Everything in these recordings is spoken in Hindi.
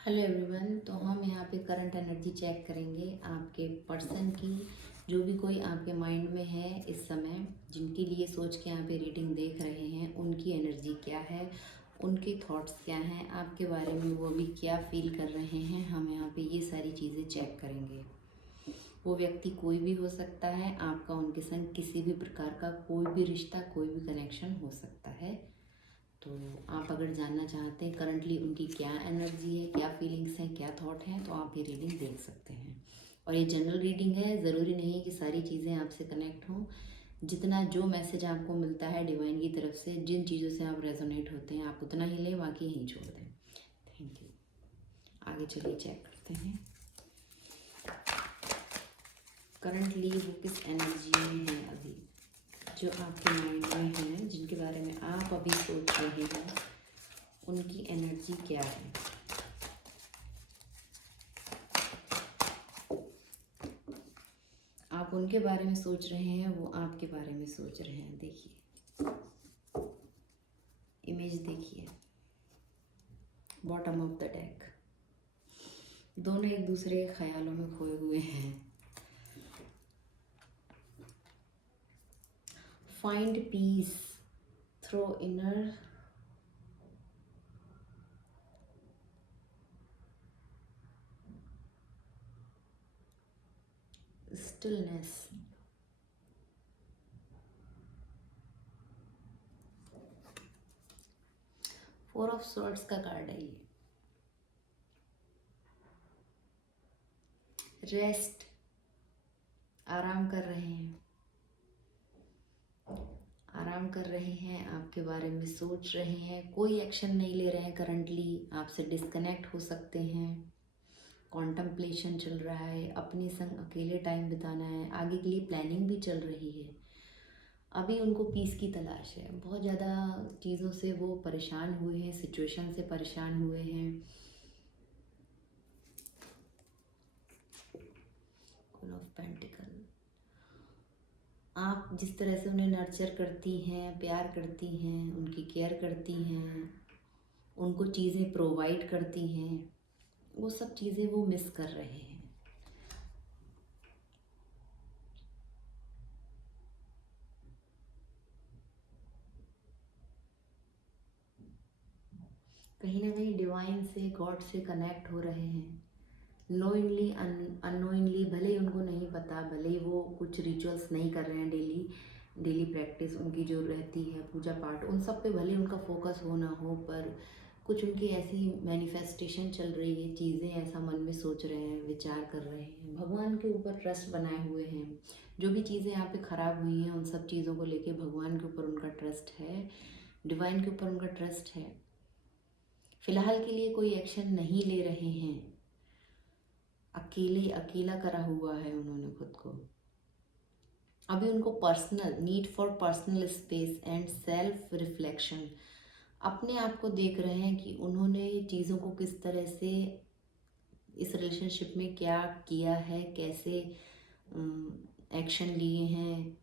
Hello everyone. तो हम यहाँ पे करंट एनर्जी चेक करेंगे आपके पर्सन की, जो भी कोई आपके माइंड में है इस समय, जिनके लिए सोच के यहाँ पे रीडिंग देख रहे हैं, उनकी एनर्जी क्या है, उनके थॉट्स क्या हैं आपके बारे में, वो अभी क्या फील कर रहे हैं। हम यहाँ पे ये सारी चीज़ें चेक करेंगे। वो व्यक्ति कोई भी हो सकता है, आपका उनके संग किसी भी प्रकार का कोई भी रिश्ता, कोई भी कनेक्शन हो सकता है। तो आप अगर जानना चाहते हैं करंटली उनकी क्या एनर्जी है, क्या फीलिंग्स हैं, क्या थॉट हैं, तो आप ये रीडिंग देख सकते हैं। और ये जनरल रीडिंग है, ज़रूरी नहीं है कि सारी चीज़ें आपसे कनेक्ट हों। जितना जो मैसेज आपको मिलता है डिवाइन की तरफ से, जिन चीज़ों से आप रेजोनेट होते हैं, आप उतना ही लें, बाकी यहीं छोड़ दें। Thank you. आगे चलिए चेक करते हैं करंटली वो किस एनर्जी में है अभी, जो आपके माइंड में है, जिनके बारे में आप अभी सोच रहे हैं, उनकी एनर्जी क्या है। आप उनके बारे में सोच रहे हैं, वो आपके बारे में सोच रहे हैं। देखिए, इमेज देखिए, बॉटम ऑफ द डेक। दोनों एक दूसरे के ख्यालों में खोए हुए हैं। Find peace through inner stillness. Four of swords का कार्ड है ये। रेस्ट, आराम कर रहे हैं, आराम कर रहे हैं, आपके बारे में सोच रहे हैं, कोई एक्शन नहीं ले रहे हैं करंटली, आपसे डिस्कनेक्ट हो सकते हैं। कॉन्टम्पलेशन चल रहा है, अपने संग अकेले टाइम बिताना है, आगे के लिए प्लानिंग भी चल रही है। अभी उनको पीस की तलाश है, बहुत ज़्यादा चीज़ों से वो परेशान हुए हैं, सिचुएशन से परेशान हुए हैं। Queen of pentacle. आप जिस तरह से उन्हें नर्चर करती हैं, प्यार करती हैं, उनकी केयर करती हैं, उनको चीज़ें प्रोवाइड करती हैं, वो सब चीज़ें वो मिस कर रहे हैं। कहीं ना कहीं डिवाइन से, गॉड से कनेक्ट हो रहे हैं, नोइंगली अननोइंगली। भले ही उनको नहीं पता, भले ही वो कुछ रिचुअल्स नहीं कर रहे हैं, डेली डेली प्रैक्टिस उनकी जो रहती है, पूजा पाठ, उन सब पे भले उनका फोकस हो ना हो, पर कुछ उनकी ऐसी मैनिफेस्टेशन चल रही है, चीज़ें ऐसा मन में सोच रहे हैं, विचार कर रहे हैं, भगवान के ऊपर ट्रस्ट बनाए हुए हैं। जो भी चीज़ें यहाँ पे ख़राब हुई हैं, उन सब चीज़ों को लेके भगवान के ऊपर उनका ट्रस्ट है, डिवाइन के ऊपर उनका ट्रस्ट है। फिलहाल के लिए कोई एक्शन नहीं ले रहे हैं, अकेला करा हुआ है उन्होंने खुद को। अभी उनको personal need for personal space and self reflection, अपने आप को देख रहे हैं कि उन्होंने चीज़ों को किस तरह से इस रिलेशनशिप में क्या किया है, कैसे एक्शन लिए हैं,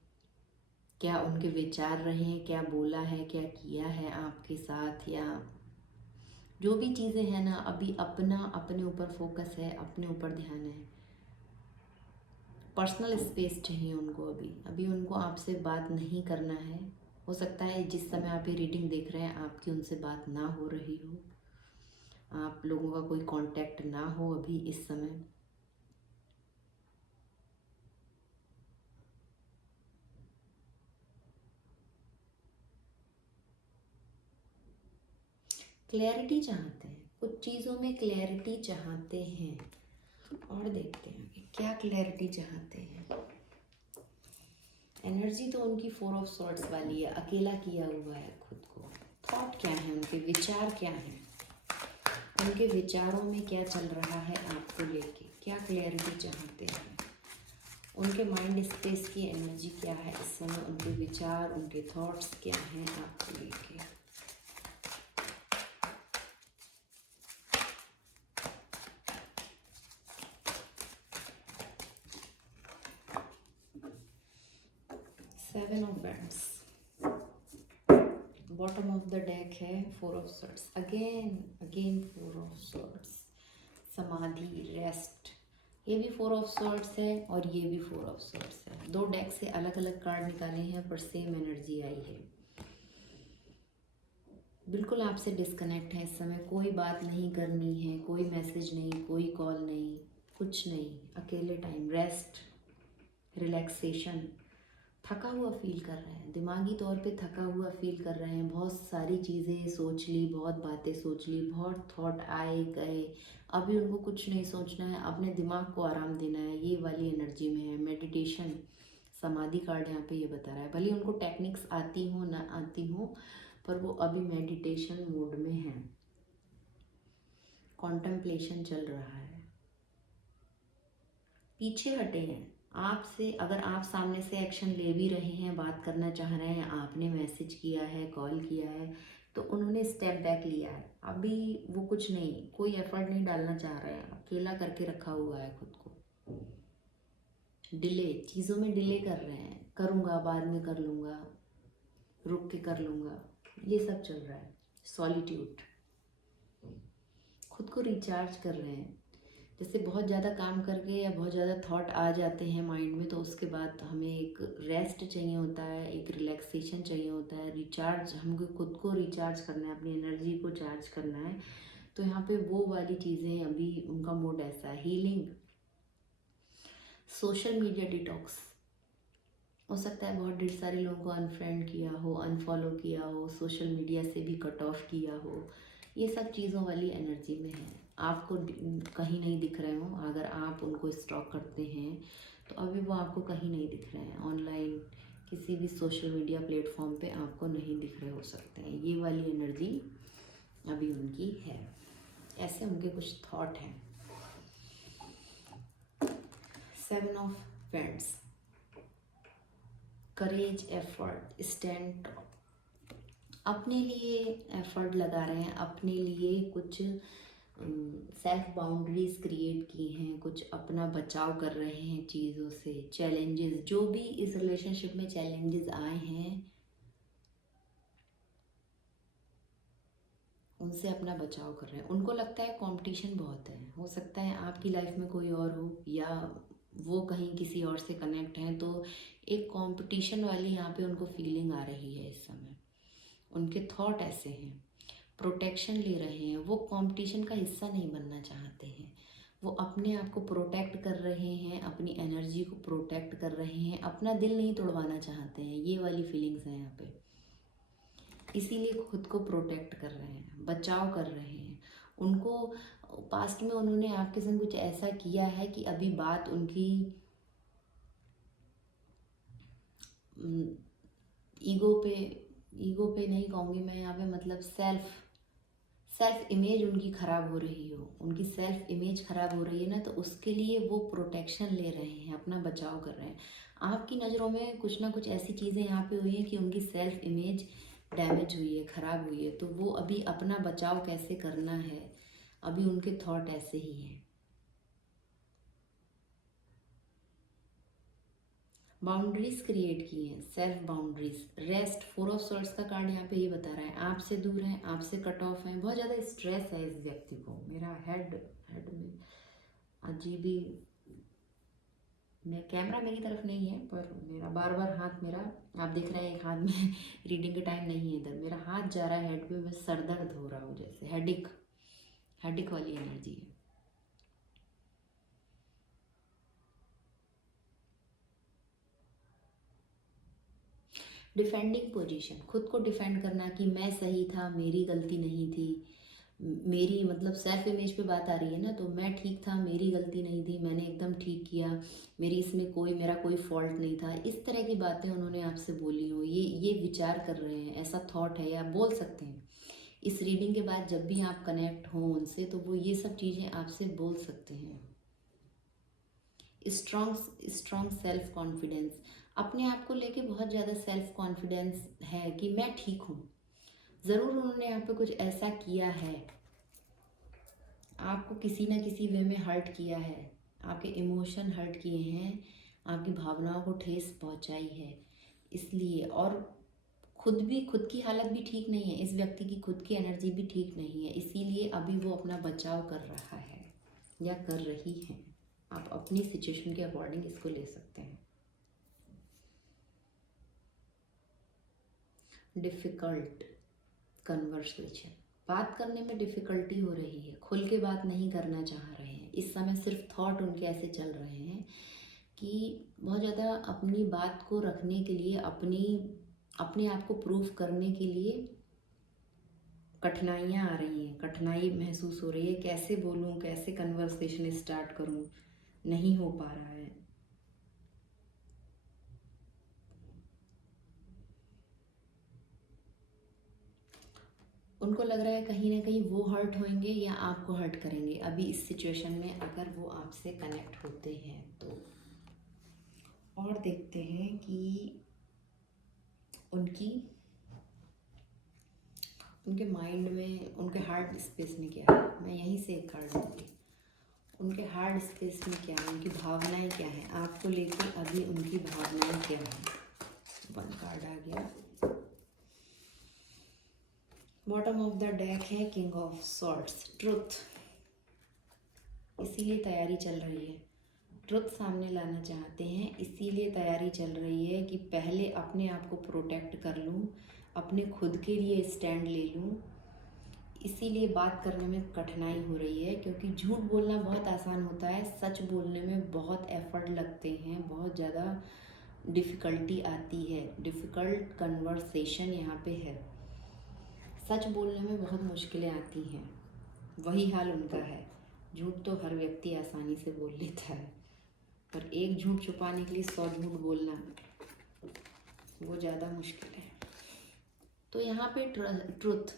क्या उनके विचार रहे हैं, क्या बोला है, क्या किया है आपके साथ, या जो भी चीज़ें हैं ना, अभी अपना अपने ऊपर फोकस है, अपने ऊपर ध्यान है। पर्सनल स्पेस चाहिए उनको। अभी अभी उनको आपसे बात नहीं करना है। हो सकता है जिस समय आप ये रीडिंग देख रहे हैं, आपकी उनसे बात ना हो रही हो, आप लोगों का कोई कांटेक्ट ना हो अभी इस समय। क्लैरिटी चाहते हैं, कुछ चीज़ों में क्लैरिटी चाहते हैं। और देखते हैं कि क्या क्लैरिटी चाहते हैं। एनर्जी तो उनकी फोर ऑफ सॉर्ड्स वाली है, अकेला किया हुआ है खुद को। थॉट क्या है उनके, विचार क्या है, उनके विचारों में क्या चल रहा है आपको लेके, क्या क्लैरिटी चाहते हैं, उनके माइंड स्पेस की एनर्जी क्या है इस समय, उनके विचार, उनके थॉट्स क्या हैं आपको लेके। Seven of wands, bottom of the deck है four of swords, again four of swords. Samadhi, rest, ये भी 4 ऑफ सॉर्ड्स है और ये भी 4 ऑफ सॉर्ड्स है। 2 डेक से अलग अलग कार्ड निकाले हैं पर सेम एनर्जी आई है। बिल्कुल आपसे डिस्कनेक्ट है इस समय, कोई बात नहीं करनी है, कोई मैसेज नहीं, कोई कॉल नहीं, कुछ नहीं, अकेले टाइम, रेस्ट, रिलैक्सेशन। थका हुआ फील कर रहे हैं, दिमागी तौर पे थका हुआ फील कर रहे हैं। बहुत सारी चीज़ें सोच ली, बहुत बातें सोच ली, बहुत थॉट आए गए, अभी उनको कुछ नहीं सोचना है, अपने दिमाग को आराम देना है, ये वाली एनर्जी में है। मेडिटेशन, समाधि कार्ड यहाँ पे ये बता रहा है, भले उनको टेक्निक्स आती हो ना आती हो पर वो अभी मेडिटेशन मोड में है। कॉन्टेम्पलेशन चल रहा है, पीछे हटे हैं आपसे। अगर आप सामने से एक्शन ले भी रहे हैं, बात करना चाह रहे हैं, आपने मैसेज किया है, कॉल किया है, तो उन्होंने स्टेप बैक लिया है। अभी वो कुछ नहीं, कोई एफर्ट नहीं डालना चाह रहे हैं, अकेला करके रखा हुआ है खुद को। डिले, चीज़ों में डिले कर रहे हैं, करूँगा बाद में कर लूँगा, रुक के कर लूँगा, ये सब चल रहा है। सॉलिट्यूड, खुद को रिचार्ज कर रहे हैं। जैसे बहुत ज़्यादा काम करके या बहुत ज़्यादा थॉट आ जाते हैं माइंड में, तो उसके बाद हमें एक रेस्ट चाहिए होता है, एक रिलैक्सेशन चाहिए होता है, रिचार्ज, हमको खुद को रिचार्ज करना है, अपनी एनर्जी को चार्ज करना है। तो यहाँ पे वो वाली चीज़ें, अभी उनका मूड ऐसा है। हीलिंग, सोशल मीडिया डिटॉक्स, हो सकता है बहुत ढेर सारे लोगों को अनफ्रेंड किया हो, अनफॉलो किया हो, सोशल मीडिया से भी कट ऑफ किया हो, ये सब चीज़ों वाली एनर्जी में है। आपको कहीं नहीं दिख रहे हो, अगर आप उनको स्टॉक करते हैं तो अभी वो आपको कहीं नहीं दिख रहे हैं। ऑनलाइन किसी भी सोशल मीडिया प्लेटफॉर्म पे आपको नहीं दिख रहे हो सकते हैं, ये वाली एनर्जी अभी उनकी है। ऐसे उनके कुछ थॉट हैं। 7 of paints, courage, effort, stand, अपने लिए एफर्ट लगा रहे हैं, अपने लिए कुछ सेल्फ बाउंड्रीज क्रिएट की हैं, कुछ अपना बचाव कर रहे हैं चीज़ों से। चैलेंजेस, जो भी इस रिलेशनशिप में चैलेंजेस आए हैं उनसे अपना बचाव कर रहे हैं। उनको लगता है कंपटीशन बहुत है, हो सकता है आपकी लाइफ में कोई और हो या वो कहीं किसी और से कनेक्ट हैं, तो एक कंपटीशन वाली यहाँ पे उनको फीलिंग आ रही है इस समय। उनके थॉट ऐसे हैं, प्रोटेक्शन ले रहे हैं, वो कंपटीशन का हिस्सा नहीं बनना चाहते हैं, वो अपने आप को प्रोटेक्ट कर रहे हैं, अपनी एनर्जी को प्रोटेक्ट कर रहे हैं, अपना दिल नहीं तोड़वाना चाहते हैं, ये वाली फीलिंग्स हैं यहाँ पे। इसीलिए खुद को प्रोटेक्ट कर रहे हैं, बचाव कर रहे हैं। उनको पास्ट में उन्होंने आपके संग कुछ ऐसा किया है कि अभी बात उनकी ईगो पे नहीं कहूँगी मैं यहाँ पे, मतलब सेल्फ इमेज उनकी ख़राब हो रही हो, उनकी सेल्फ इमेज ख़राब हो रही है ना, तो उसके लिए वो प्रोटेक्शन ले रहे हैं, अपना बचाव कर रहे हैं। आपकी नज़रों में कुछ ना कुछ ऐसी चीज़ें यहाँ पे हुई हैं कि उनकी सेल्फ इमेज डैमेज हुई है, ख़राब हुई है, तो वो अभी अपना बचाव कैसे करना है, अभी उनके थॉट ऐसे ही हैं। बाउंड्रीज क्रिएट की हैं, self boundaries, rest, 4 of swords का कार्ड यहाँ पे ये बता रहा है, आपसे दूर हैं, आपसे कट ऑफ हैं, बहुत ज़्यादा स्ट्रेस है इस व्यक्ति को। मेरा हेड में अजीब ही, मैं कैमरा मेरी तरफ नहीं है पर मेरा बार बार हाथ, मेरा आप देख रहे हैं एक हाथ में रीडिंग का टाइम नहीं है, इधर मेरा हाथ जा रहा है हेड पे, बस सर दर्द हो रहा हो, जैसे हेडिक वाली एनर्जी है। डिफेंडिंग पोजीशन, खुद को डिफेंड करना कि मैं सही था, मेरी गलती नहीं थी, मेरी मतलब सेल्फ इमेज पे बात आ रही है ना, तो मैं ठीक था, मेरी गलती नहीं थी, मैंने एकदम ठीक किया, मेरा कोई फॉल्ट नहीं था, इस तरह की बातें उन्होंने आपसे बोली हो, ये विचार कर रहे हैं, ऐसा थॉट है, या बोल सकते हैं। इस रीडिंग के बाद जब भी आप कनेक्ट हो उनसे, तो वो ये सब चीज़ें आपसे बोल सकते हैं। स्ट्रॉन्ग सेल्फ कॉन्फिडेंस, अपने आप को लेके बहुत ज़्यादा सेल्फ कॉन्फिडेंस है कि मैं ठीक हूँ। ज़रूर उन्होंने यहाँ पे कुछ ऐसा किया है, आपको किसी ना किसी वे में हर्ट किया है, आपके इमोशन हर्ट किए हैं, आपकी भावनाओं को ठेस पहुँचाई है, इसलिए। और खुद की हालत भी ठीक नहीं है, इस व्यक्ति की खुद की एनर्जी भी ठीक नहीं है, इसीलिए अभी वो अपना बचाव कर रहा है। या कर रही हैं। आप अपनी सिचुएशन के अकॉर्डिंग इसको ले सकते हैं। डिफ़िकल्ट कन्वर्सेशन, बात करने में डिफ़िकल्टी हो रही है, खुल के बात नहीं करना चाह रहे हैं। इस समय सिर्फ थॉट उनके ऐसे चल रहे हैं कि बहुत ज़्यादा अपनी बात को रखने के लिए, अपने आप को प्रूफ करने के लिए कठिनाइयाँ आ रही हैं, कठिनाई महसूस हो रही है। कैसे बोलूँ, कैसे कन्वर्सेशन स्टार्ट करूँ, नहीं हो पा रहा है। उनको लग रहा है कहीं ना कहीं वो हर्ट होंगे या आपको हर्ट करेंगे अभी इस सिचुएशन में, अगर वो आपसे कनेक्ट होते हैं तो। और देखते हैं कि उनके माइंड में, उनके हार्ट स्पेस में क्या है। मैं यहीं से एक कार्ड लूँगी। उनके हार्ट स्पेस में क्या है, उनकी भावनाएं क्या है, आपको लेकर अभी उनकी भावनाएं क्या है। 1 कार्ड आ गया। बॉटम ऑफ द डेक है किंग ऑफ सॉर्ड्स, ट्रुथ। इसीलिए तैयारी चल रही है, ट्रुथ सामने लाना चाहते हैं। इसीलिए तैयारी चल रही है कि पहले अपने आप को प्रोटेक्ट कर लूँ, अपने खुद के लिए स्टैंड ले लूँ। इसीलिए बात करने में कठिनाई हो रही है, क्योंकि झूठ बोलना बहुत आसान होता है, सच बोलने में बहुत एफर्ट लगते हैं, बहुत ज़्यादा डिफ़िकल्टी आती है। डिफ़िकल्ट कन्वर्सेशन यहाँ पे है, सच बोलने में बहुत मुश्किलें आती हैं। वही हाल उनका है। झूठ तो हर व्यक्ति आसानी से बोल लेता है, पर एक झूठ छुपाने के लिए 100 झूठ बोलना वो ज़्यादा मुश्किल है। तो यहाँ पे ट्रुथ,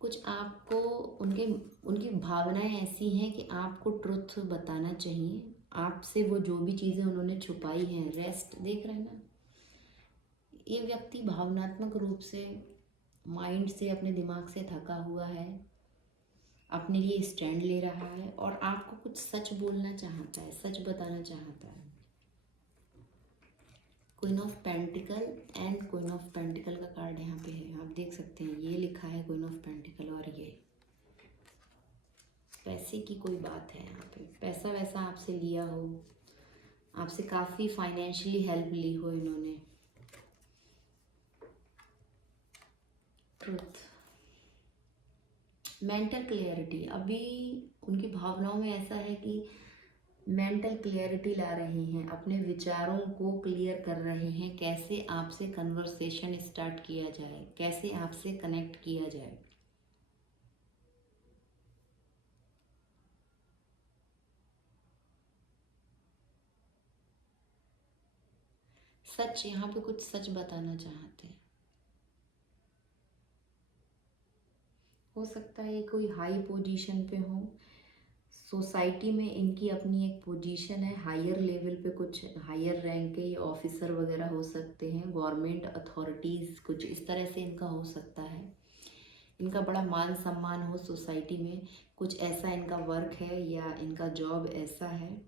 कुछ आपको उनकी भावनाएं ऐसी हैं कि आपको ट्रुथ बताना चाहिए। आपसे वो जो भी चीज़ें उन्होंने छुपाई हैं, रेस्ट देख रहे हैं ना, ये व्यक्ति भावनात्मक रूप से, माइंड से, अपने दिमाग से थका हुआ है, अपने लिए स्टैंड ले रहा है और आपको कुछ सच बोलना चाहता है, सच बताना चाहता है। Queen of pentacle and queen of pentacle का कार्ड यहाँ पे है, आप देख सकते हैं। ये लिखा है क्वीन ऑफ पेंटिकल, और ये पैसे की कोई बात है यहाँ पे। पैसा वैसा आपसे लिया हो, आपसे काफ़ी फाइनेंशियली हेल्प ली हो इन्होंने। ट्रुथ, मेंटल क्लियरिटी, अभी उनकी भावनाओं में ऐसा है कि मेंटल क्लियरिटी ला रहे हैं, अपने विचारों को क्लियर कर रहे हैं। कैसे आपसे कन्वर्सेशन स्टार्ट किया जाए, कैसे आपसे कनेक्ट किया जाए। सच, यहाँ पे कुछ सच बताना चाहते हैं। हो सकता है कोई हाई पोजीशन पे हो, सोसाइटी में इनकी अपनी एक पोजीशन है, हायर लेवल पे, कुछ हायर रैंक के ऑफिसर वगैरह हो सकते हैं, गवर्नमेंट अथॉरिटीज़, कुछ इस तरह से इनका हो सकता है। इनका बड़ा मान सम्मान हो सोसाइटी में, कुछ ऐसा इनका वर्क है या इनका जॉब ऐसा है।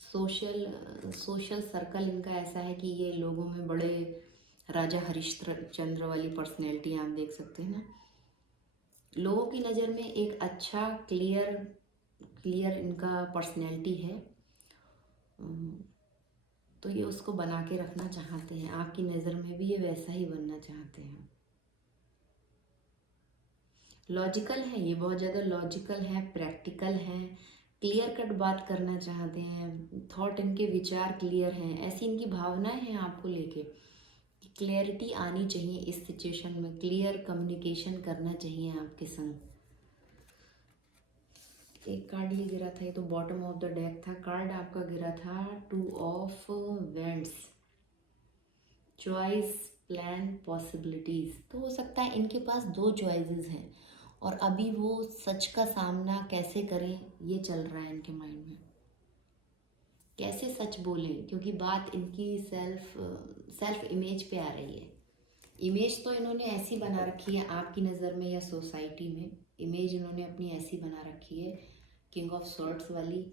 सोशल सर्कल इनका ऐसा है कि ये लोगों में बड़े राजा हरिश्चंद्र वाली पर्सनैलिटी आप देख सकते हैं ना। लोगों की नज़र में एक अच्छा क्लियर इनका पर्सनैलिटी है। तो ये उसको बना के रखना चाहते हैं, आपकी नज़र में भी ये वैसा ही बनना चाहते हैं। लॉजिकल है, ये बहुत ज़्यादा लॉजिकल है, प्रैक्टिकल है, क्लियर कट बात करना चाहते हैं। थॉट इनके, विचार क्लियर हैं, ऐसी इनकी भावनाएं हैं आपको लेके। क्लैरिटी आनी चाहिए इस सिचुएशन में, क्लियर कम्युनिकेशन करना चाहिए आपके संग। एक कार्ड ये गिरा था, ये तो बॉटम ऑफ द डेक था। कार्ड आपका गिरा था 2 of vends, choice, plan, possibilities. तो हो सकता है इनके पास 2 चॉइसेस हैं और अभी वो सच का सामना कैसे करें ये चल रहा है इनके माइंड में। कैसे सच बोलें, क्योंकि बात इनकी सेल्फ इमेज पे आ रही है। इमेज तो इन्होंने ऐसी बना रखी है आपकी नज़र में या सोसाइटी में, इमेज इन्होंने अपनी ऐसी बना रखी है किंग ऑफ सॉर्ड्स वाली,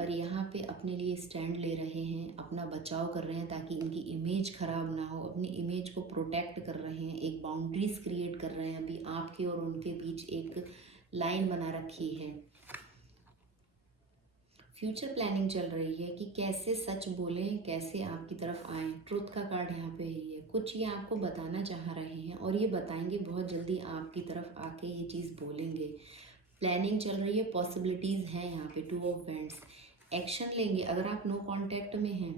और यहाँ पे अपने लिए स्टैंड ले रहे हैं, अपना बचाव कर रहे हैं ताकि इनकी इमेज ख़राब ना हो, अपनी इमेज को प्रोटेक्ट कर रहे हैं, एक बाउंड्रीज क्रिएट कर रहे हैं। अभी आपके और उनके बीच एक लाइन बना रखी है। फ्यूचर प्लानिंग चल रही है कि कैसे सच बोलें, कैसे आपकी तरफ आएँ। ट्रुथ का कार्ड यहाँ पे ही है। कुछ ये आपको बताना चाह रहे हैं और ये बताएंगे बहुत जल्दी, आपकी तरफ आके ये चीज़ बोलेंगे। प्लानिंग चल रही है, पॉसिबिलिटीज़ हैं यहाँ पे। 2 ऑफ वैंड्स। एक्शन लेंगे अगर आप नो कांटेक्ट में हैं।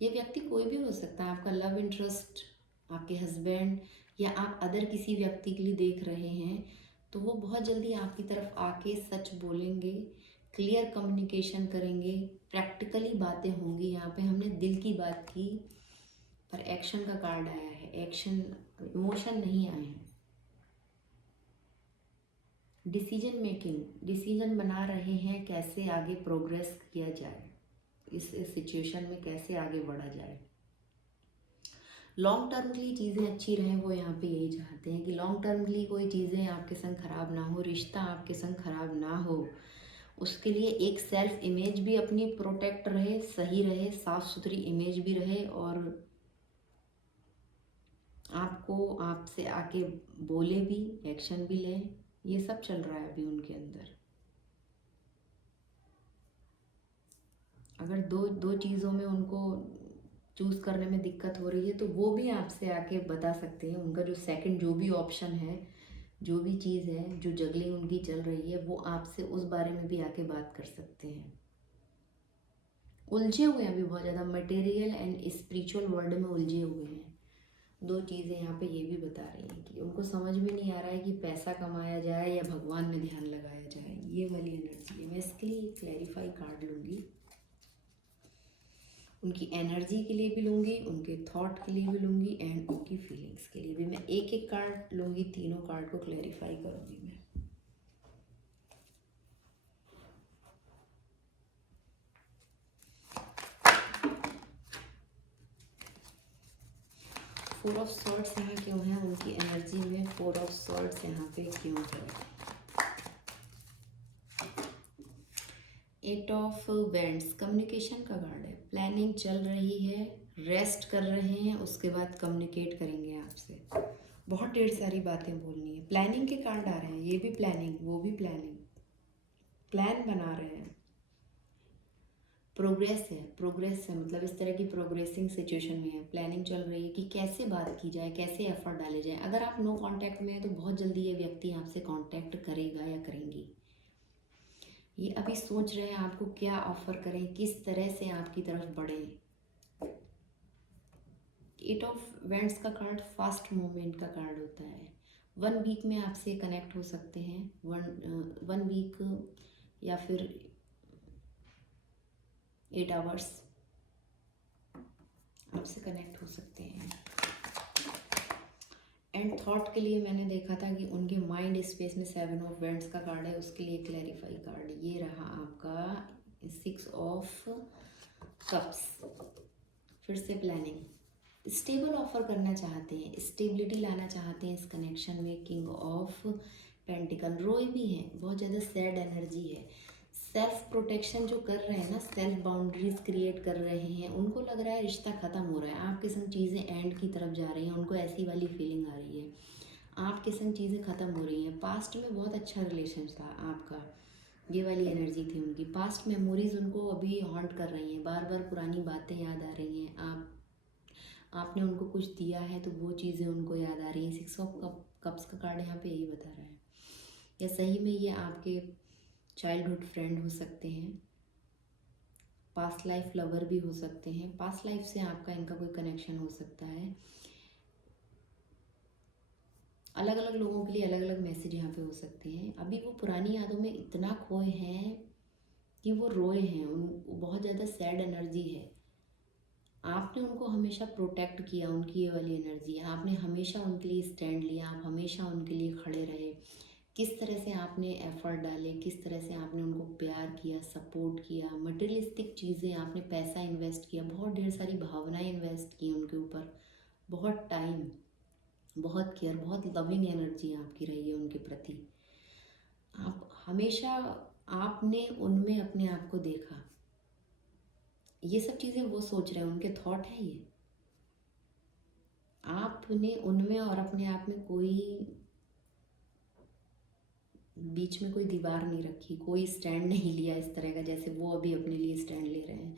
ये व्यक्ति कोई भी हो सकता है, आपका लव इंटरेस्ट, आपके हस्बैंड, या आप अदर किसी व्यक्ति के लिए देख रहे हैं, तो वो बहुत जल्दी आपकी तरफ आके सच बोलेंगे, क्लियर कम्युनिकेशन करेंगे, प्रैक्टिकली बातें होंगी। यहाँ पे हमने दिल की बात की, पर एक्शन का कार्ड आया है। एक्शन, इमोशन नहीं आए हैं। डिसीजन मेकिंग, डिसीजन बना रहे हैं कैसे आगे प्रोग्रेस किया जाए, इस सिचुएशन में कैसे आगे बढ़ा जाए। लॉन्ग टर्म के लिए चीज़ें अच्छी रहें, वो यहाँ पे यही चाहते हैं कि लॉन्ग टर्म के लिए कोई चीज़ें आपके संग ख़राब ना हो, रिश्ता आपके संग ख़राब ना हो। उसके लिए एक सेल्फ इमेज भी अपनी प्रोटेक्ट रहे, सही रहे, साफ़ सुथरी इमेज भी रहे, और आपको आपसे आके बोले भी, एक्शन भी लें। ये सब चल रहा है अभी उनके अंदर। अगर दो चीज़ों में उनको चूज़ करने में दिक्कत हो रही है तो वो भी आपसे आके बता सकते हैं। उनका जो सेकंड जो भी ऑप्शन है, जो भी चीज़ है, जो जगलिंग उनकी चल रही है, वो आपसे उस बारे में भी आके बात कर सकते हैं। उलझे हुए हैं अभी बहुत ज़्यादा, मटेरियल एंड स्पिरिचुअल वर्ल्ड में उलझे हुए हैं। 2 चीज़ें यहाँ पे ये भी बता रही हैं कि उनको समझ में नहीं आ रहा है कि पैसा कमाया जाए या भगवान में ध्यान लगाया जाए। ये वाली एनर्जी है। मैं इसके लिए क्लैरिफाई कार्ड लूँगी, उनकी एनर्जी के लिए भी लूँगी, उनके थॉट के लिए भी लूँगी, एंड उनकी फीलिंग्स के लिए भी। मैं एक एक कार्ड लूँगी, तीनों कार्ड को क्लैरिफाई करूँगी मैं। फोर ऑफ सॉर्ड्स यहाँ क्यों है उनकी एनर्जी में? फोर ऑफ सॉर्ड्स यहाँ पे क्यों है? एट ऑफ वैंड्स, कम्युनिकेशन का कार्ड है। प्लानिंग चल रही है, रेस्ट कर रहे हैं, उसके बाद कम्युनिकेट करेंगे आपसे। बहुत ढेर सारी बातें बोलनी है। प्लानिंग के कार्ड आ रहे हैं, ये भी प्लानिंग, वो भी प्लानिंग, प्लान बना रहे हैं। प्रोग्रेस है, प्रोग्रेस है, मतलब इस तरह की प्रोग्रेसिंग सिचुएशन में है। प्लानिंग चल रही है कि कैसे बात की जाए, कैसे एफर्ट डाले जाए। अगर आप नो कांटेक्ट में हैं तो बहुत जल्दी ये व्यक्ति आपसे कांटेक्ट करेगा या करेंगी। ये अभी सोच रहे हैं आपको क्या ऑफर करें, किस तरह से आपकी तरफ बढ़ें। एट ऑफ वैंड्स का कार्ड फास्ट मूवमेंट का कार्ड होता है। 1 वीक में आपसे कनेक्ट हो सकते हैं, वन वीक या फिर 8 आवर्स आपसे कनेक्ट हो सकते हैं। एंड थॉट के लिए मैंने देखा था कि उनके माइंड स्पेस में 7 ऑफ वैंड्स का कार्ड है, उसके लिए क्लैरिफाई कार्ड ये रहा आपका 6 ऑफ कप्स। फिर से प्लानिंग, स्टेबल ऑफर करना चाहते हैं, स्टेबिलिटी लाना चाहते हैं इस कनेक्शन में। किंग ऑफ पेंटिकल, रोए भी हैं, बहुत ज़्यादा सैड एनर्जी है। सेल्फ प्रोटेक्शन जो कर रहे हैं ना, सेल्फ बाउंड्रीज क्रिएट कर रहे हैं। उनको लग रहा है रिश्ता ख़त्म हो रहा है, आपके संग चीज़ें एंड की तरफ जा रही हैं, उनको ऐसी वाली फीलिंग आ रही है। आपके संग चीज़ें ख़त्म हो रही हैं। पास्ट में बहुत अच्छा रिलेशन था आपका, ये वाली एनर्जी थी उनकी। पास्ट मेमोरीज उनको अभी हॉन्ट कर रही हैं, बार बार पुरानी बातें याद आ रही हैं। आपने उनको कुछ दिया है तो वो चीज़ें उनको याद आ रही हैं। 6 ऑफ कप्स का कार्ड यहाँ पे यही बता रहा है। या सही में ये आपके चाइल्डहुड फ्रेंड हो सकते हैं, पास्ट लाइफ लवर भी हो सकते हैं, पास्ट लाइफ से आपका इनका कोई कनेक्शन हो सकता है। अलग अलग लोगों के लिए अलग अलग मैसेज यहाँ पे हो सकते हैं। अभी वो पुरानी यादों में इतना खोए हैं कि वो रोए हैं, उन बहुत ज़्यादा सैड एनर्जी है। आपने उनको हमेशा प्रोटेक्ट किया, उनकी ये वाली एनर्जी है। आपने हमेशा उनके लिए स्टैंड लिया, आप हमेशा उनके लिए खड़े रहे। किस तरह से आपने एफर्ट डाले, किस तरह से आपने उनको प्यार किया, सपोर्ट किया, मटेरियलिस्टिक चीज़ें, आपने पैसा इन्वेस्ट किया, बहुत ढेर सारी भावनाएं इन्वेस्ट की उनके ऊपर, बहुत टाइम, बहुत केयर, बहुत लविंग एनर्जी आपकी रही है उनके प्रति। आप हमेशा, आपने उनमें अपने आप को देखा, ये सब चीज़ें वो सोच रहे हैं, उनके थॉट है ये। आपने उनमें और अपने आप में कोई बीच में कोई दीवार नहीं रखी, कोई स्टैंड नहीं लिया इस तरह का जैसे वो अभी अपने लिए स्टैंड ले रहे हैं।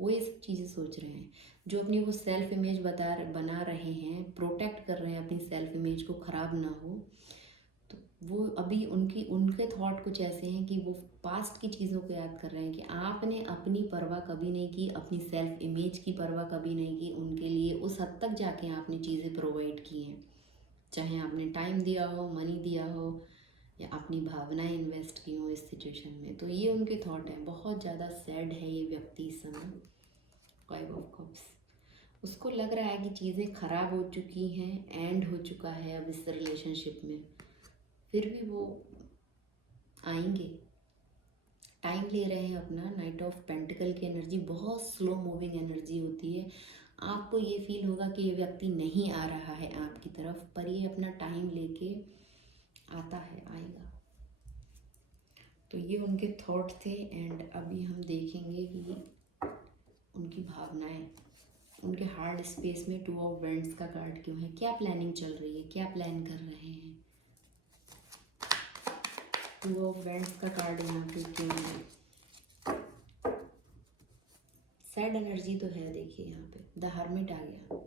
वो ये सब चीज़ें सोच रहे हैं। जो अपनी वो सेल्फ इमेज बना रहे हैं, प्रोटेक्ट कर रहे हैं अपनी सेल्फ इमेज को, ख़राब ना हो। तो वो अभी उनके थॉट कुछ ऐसे हैं कि वो पास्ट की चीज़ों को याद कर रहे हैं कि आपने अपनी परवाह कभी नहीं की, अपनी सेल्फ इमेज की परवाह कभी नहीं की। उनके लिए उस हद तक जाके आपने चीज़ें प्रोवाइड की हैं, चाहे आपने टाइम दिया हो, मनी दिया हो, या अपनी भावनाएं इन्वेस्ट की हो इस सिचुएशन में। तो ये उनके थॉट हैं। बहुत ज़्यादा सैड है ये व्यक्ति इस समय। 5 ऑफ कप्स, उसको लग रहा है कि चीज़ें ख़राब हो चुकी हैं, एंड हो चुका है अब इस रिलेशनशिप में, फिर भी वो आएंगे। टाइम ले रहे हैं अपना। नाइट ऑफ पेंटिकल की एनर्जी बहुत स्लो मूविंग एनर्जी होती है। आपको ये फील होगा कि ये व्यक्ति नहीं आ रहा है आपकी तरफ, पर ये अपना टाइम लेके आता है, आएगा। तो ये उनके थॉट थे। एंड अभी हम देखेंगे कि उनकी भावनाएं, उनके हार्ड स्पेस में 2 ऑफ वेंट्स का कार्ड क्यों है, क्या प्लानिंग चल रही है, क्या प्लान कर रहे हैं। 2 ऑफ वेंट्स का कार्ड यहाँ पे क्यों है। सैड एनर्जी तो है, देखिए यहाँ पे द हर्मिट आ गया।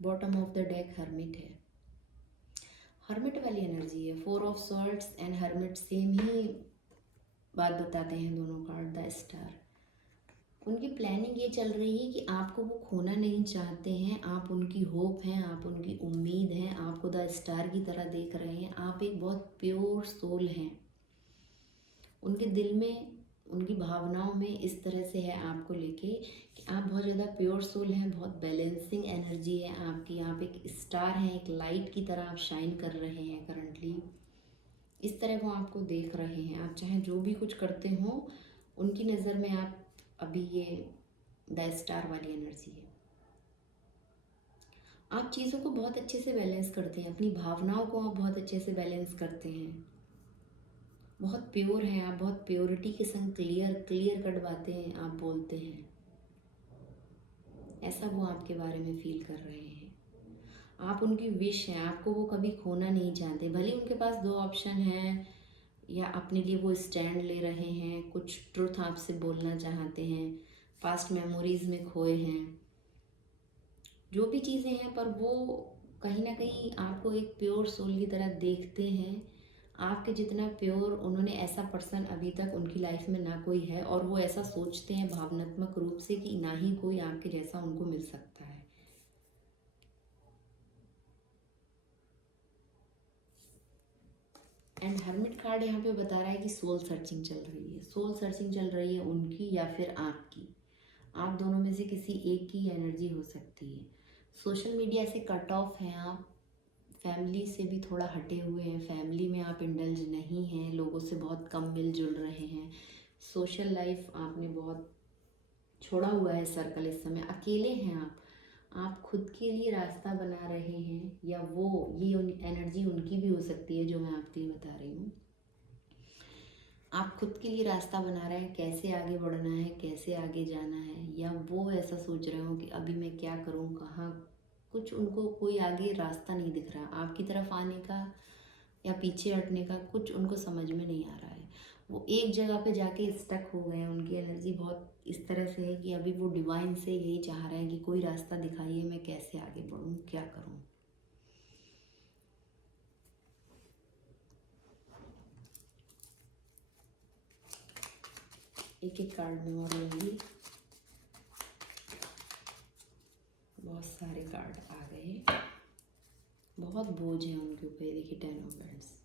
Bottom of the deck hermit है। हर्मिट वाली एनर्जी है। 4 of swords and hermit same ही बात बताते हैं दोनों कार्ड। द स्टार, उनकी प्लानिंग ये चल रही है कि आपको वो खोना नहीं चाहते हैं। आप उनकी होप हैं, आप उनकी उम्मीद हैं, आपको द स्टार की तरह देख रहे हैं। आप एक बहुत प्योर सोल हैं। उनके दिल में, उनकी भावनाओं में इस तरह से है आपको लेके कि आप बहुत ज़्यादा प्योर सोल हैं, बहुत बैलेंसिंग एनर्जी है आपकी। आप एक स्टार हैं, एक लाइट की तरह आप शाइन कर रहे हैं करंटली। इस तरह वो आपको देख रहे हैं। आप चाहे जो भी कुछ करते हो, उनकी नज़र में आप अभी ये द स्टार वाली एनर्जी है। आप चीज़ों को बहुत अच्छे से बैलेंस करते हैं, अपनी भावनाओं को आप बहुत अच्छे से बैलेंस करते हैं। बहुत प्योर हैं आप, बहुत प्योरिटी के संग क्लियर कट बातें आप बोलते हैं। ऐसा वो आपके बारे में फील कर रहे हैं। आप उनकी विश हैं, आपको वो कभी खोना नहीं चाहते। भले उनके पास 2 ऑप्शन हैं, या अपने लिए वो स्टैंड ले रहे हैं, कुछ ट्रुथ आपसे बोलना चाहते हैं, पास्ट मेमोरीज में खोए हैं, जो भी चीज़ें हैं, पर वो कहीं ना कहीं आपको एक प्योर सोल की तरह देखते हैं। आपके जितना प्योर, उन्होंने ऐसा पर्सन अभी तक उनकी लाइफ में ना कोई है, और वो ऐसा सोचते हैं भावनात्मक रूप से कि ना ही कोई आपके जैसा उनको मिल सकता है। एंड हर्मिट कार्ड यहाँ पे बता रहा है कि सोल सर्चिंग चल रही है। सोल सर्चिंग चल रही है उनकी या फिर आपकी। आप दोनों में से किसी एक की एनर्जी हो सकती है। सोशल मीडिया से कट ऑफ हैं आप, फैमिली से भी थोड़ा हटे हुए हैं, फैमिली में आप इंडल्ज नहीं हैं, लोगों से बहुत कम मिलजुल रहे हैं। सोशल लाइफ आपने बहुत छोड़ा हुआ है सर्कल। इस समय अकेले हैं आप खुद के लिए रास्ता बना रहे हैं, या वो ये एनर्जी उनकी भी हो सकती है जो मैं आपको बता रही हूँ। आप खुद के लिए रास्ता बना रहे हैं, कैसे आगे बढ़ना है, कैसे आगे जाना है, या वो ऐसा सोच रहे हो कि अभी मैं क्या करूँ, कहाँ। कुछ उनको कोई आगे रास्ता नहीं दिख रहा आपकी तरफ आने का या पीछे हटने का, कुछ उनको समझ में नहीं आ रहा है। वो एक जगह पे जाके स्टक हो गए हैं। उनकी एनर्जी बहुत इस तरह से है कि अभी वो डिवाइन से यही चाह रहे हैं कि कोई रास्ता दिखाइए, मैं कैसे आगे बढ़ूँ, क्या करूँ। एक एक कार्ड में और लूँगी। बहुत सारे कार्ड आ गए, बहुत बोझ है उनके ऊपर। देखिए 10 ऑफ वांड्स।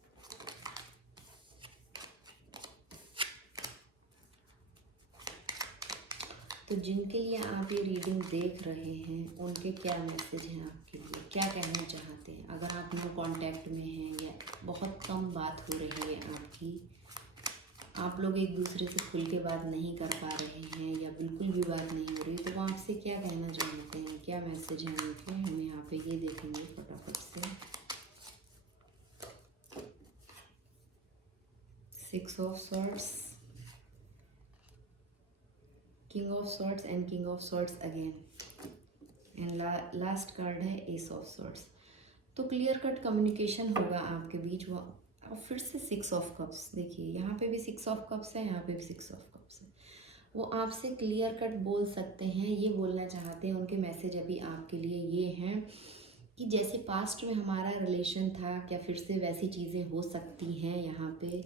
तो जिनके लिए आप ये रीडिंग देख रहे हैं, उनके क्या मैसेज हैं आपके लिए, क्या कहना चाहते हैं। अगर आप नो कांटेक्ट में हैं या बहुत कम बात हो रही है आपकी, आप लोग एक दूसरे से खुल के बात नहीं कर पा रहे हैं, या बिल्कुल भी बात नहीं हो रही, तो वो आपसे क्या कहना चाहते हैं, क्या मैसेज है उनके, हम यहाँ पे ये देखेंगे फटाफट से। 6 of swords, king of swords and king of swords again, and last card है एस ऑफ सॉर्ड्स। तो क्लियर कट कम्युनिकेशन होगा आपके बीच। वो और फिर से 6 ऑफ कप्स, देखिए यहाँ पे भी 6 ऑफ कप्स है, यहाँ पे भी 6 ऑफ कप्स है। वो आपसे क्लियर कट बोल सकते हैं, ये बोलना चाहते हैं, उनके मैसेज अभी आपके लिए ये हैं कि जैसे पास्ट में हमारा रिलेशन था, क्या फिर से वैसी चीज़ें हो सकती हैं। यहाँ पे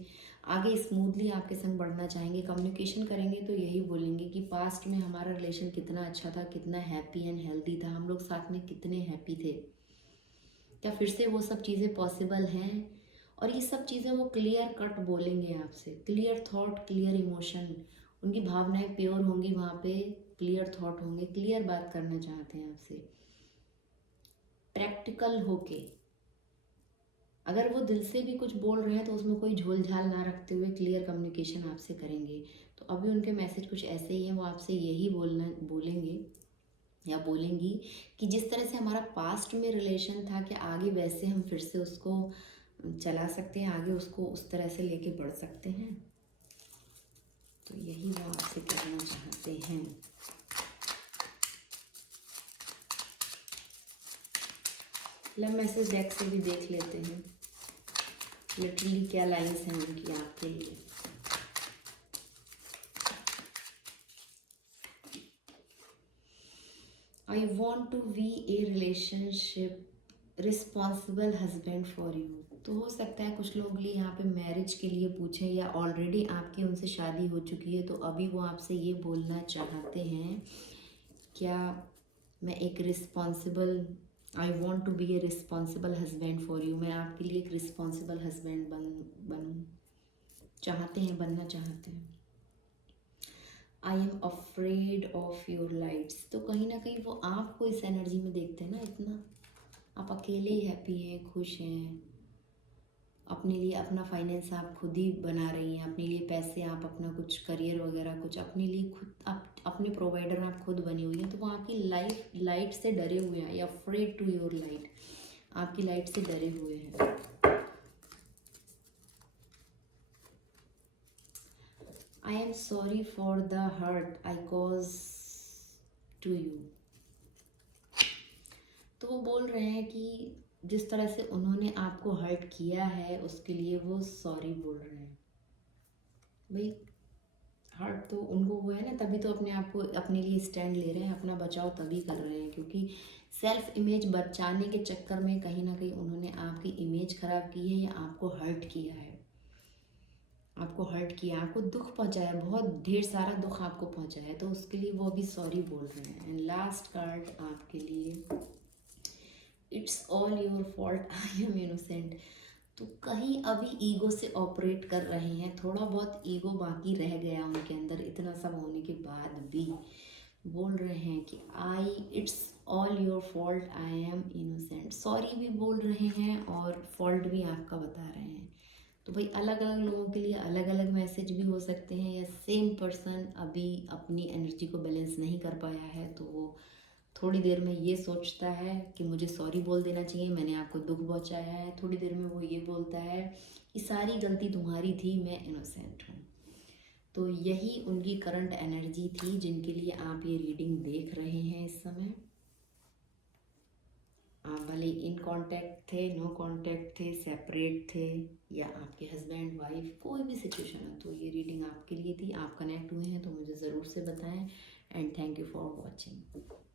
आगे स्मूथली आपके संग बढ़ना चाहेंगे, कम्युनिकेशन करेंगे तो यही बोलेंगे कि पास्ट में हमारा रिलेशन कितना अच्छा था, कितना हैप्पी एंड हेल्दी था, हम लोग साथ में कितने हैप्पी थे, क्या फिर से वो सब चीज़ें पॉसिबल हैं। और ये सब चीज़ें वो क्लियर कट बोलेंगे आपसे, क्लियर थॉट, क्लियर इमोशन, उनकी भावनाएं प्योर होंगी, वहाँ पे क्लियर थॉट होंगे, क्लियर बात करना चाहते हैं आपसे, प्रैक्टिकल होके। अगर वो दिल से भी कुछ बोल रहे हैं तो उसमें कोई झोल झाल ना रखते हुए क्लियर कम्युनिकेशन आपसे करेंगे। तो अभी उनके मैसेज कुछ ऐसे ही हैं, वो आपसे यही बोलेंगे या बोलेंगी कि जिस तरह से हमारा पास्ट में रिलेशन था, कि आगे वैसे हम फिर से उसको चला सकते हैं, आगे उसको उस तरह से लेके बढ़ सकते हैं। तो यही वो आपसे कहना चाहते हैं। लव मैसेज डेक से भी देख लेते हैं लिटरली क्या लाइंस हैं उनकी आपके लिए। I want to be a relationship responsible husband for you. तो हो सकता है कुछ लोग लिए यहाँ पे मैरिज के लिए पूछें, या ऑलरेडी आपकी उनसे शादी हो चुकी है, तो अभी वो आपसे ये बोलना चाहते हैं, क्या मैं एक responsible, I want to be a responsible husband for you, मैं आपके लिए एक रिस्पॉन्सिबल हस्बैंड बनूँ चाहते हैं, बनना चाहते हैं। I am afraid of your lights. तो कहीं ना कहीं वो आपको इस एनर्जी में देखते हैं ना, इतना आप अकेले ही हैप्पी हैं, खुश हैं, अपने लिए अपना फाइनेंस आप खुद ही बना रही हैं, अपने लिए पैसे आप अपना कुछ करियर वगैरह कुछ अपने लिए खुद, आप अपने प्रोवाइडर आप खुद बनी हुई हैं। तो वो आपकी लाइट से डरे हुए हैं, या अफ्रेड टू योर लाइट, आपकी लाइट से डरे हुए हैं। I am sorry for the hurt I cause to you. तो वो बोल रहे हैं कि जिस तरह से उन्होंने आपको हर्ट किया है उसके लिए वो सॉरी बोल रहे हैं। भाई हर्ट तो उनको हुआ है ना, तभी तो अपने आप को अपने लिए स्टैंड ले रहे हैं, अपना बचाव तभी कर रहे हैं, क्योंकि सेल्फ इमेज बचाने के चक्कर में कहीं ना कहीं उन्होंने आपकी इमेज खराब की है, या आपको हर्ट किया है, आपको हर्ट किया, आपको दुख पहुंचाया, बहुत ढेर सारा दुख आपको पहुंचाया है, तो उसके लिए वो अभी सॉरी बोल रहे हैं। एंड लास्ट कार्ड आपके लिए, it's all your fault I am innocent. तो कहीं अभी ईगो से ऑपरेट कर रहे हैं, थोड़ा बहुत ईगो बाकी रह गया उनके अंदर, इतना सब होने के बाद भी बोल रहे हैं कि it's all your fault I am innocent. Sorry भी बोल रहे हैं और फॉल्ट भी आपका बता रहे हैं। तो भाई अलग अलग लोगों के लिए अलग अलग मैसेज भी हो सकते हैं, या सेम पर्सन अभी अपनी एनर्जी को बैलेंस नहीं कर पाया है, तो वो थोड़ी देर में ये सोचता है कि मुझे सॉरी बोल देना चाहिए, मैंने आपको दुख पहुंचाया है। थोड़ी देर में वो ये बोलता है कि सारी गलती तुम्हारी थी, मैं इनोसेंट हूँ। तो यही उनकी करंट एनर्जी थी जिनके लिए आप ये रीडिंग देख रहे हैं इस समय। आप भले इन कांटेक्ट थे, नो कांटेक्ट थे, सेपरेट थे, या आपके हस्बैंड वाइफ, कोई भी सिचुएशन है, तो ये रीडिंग आपके लिए थी। आप कनेक्ट हुए हैं तो मुझे ज़रूर से बताएं। And thank you for watching.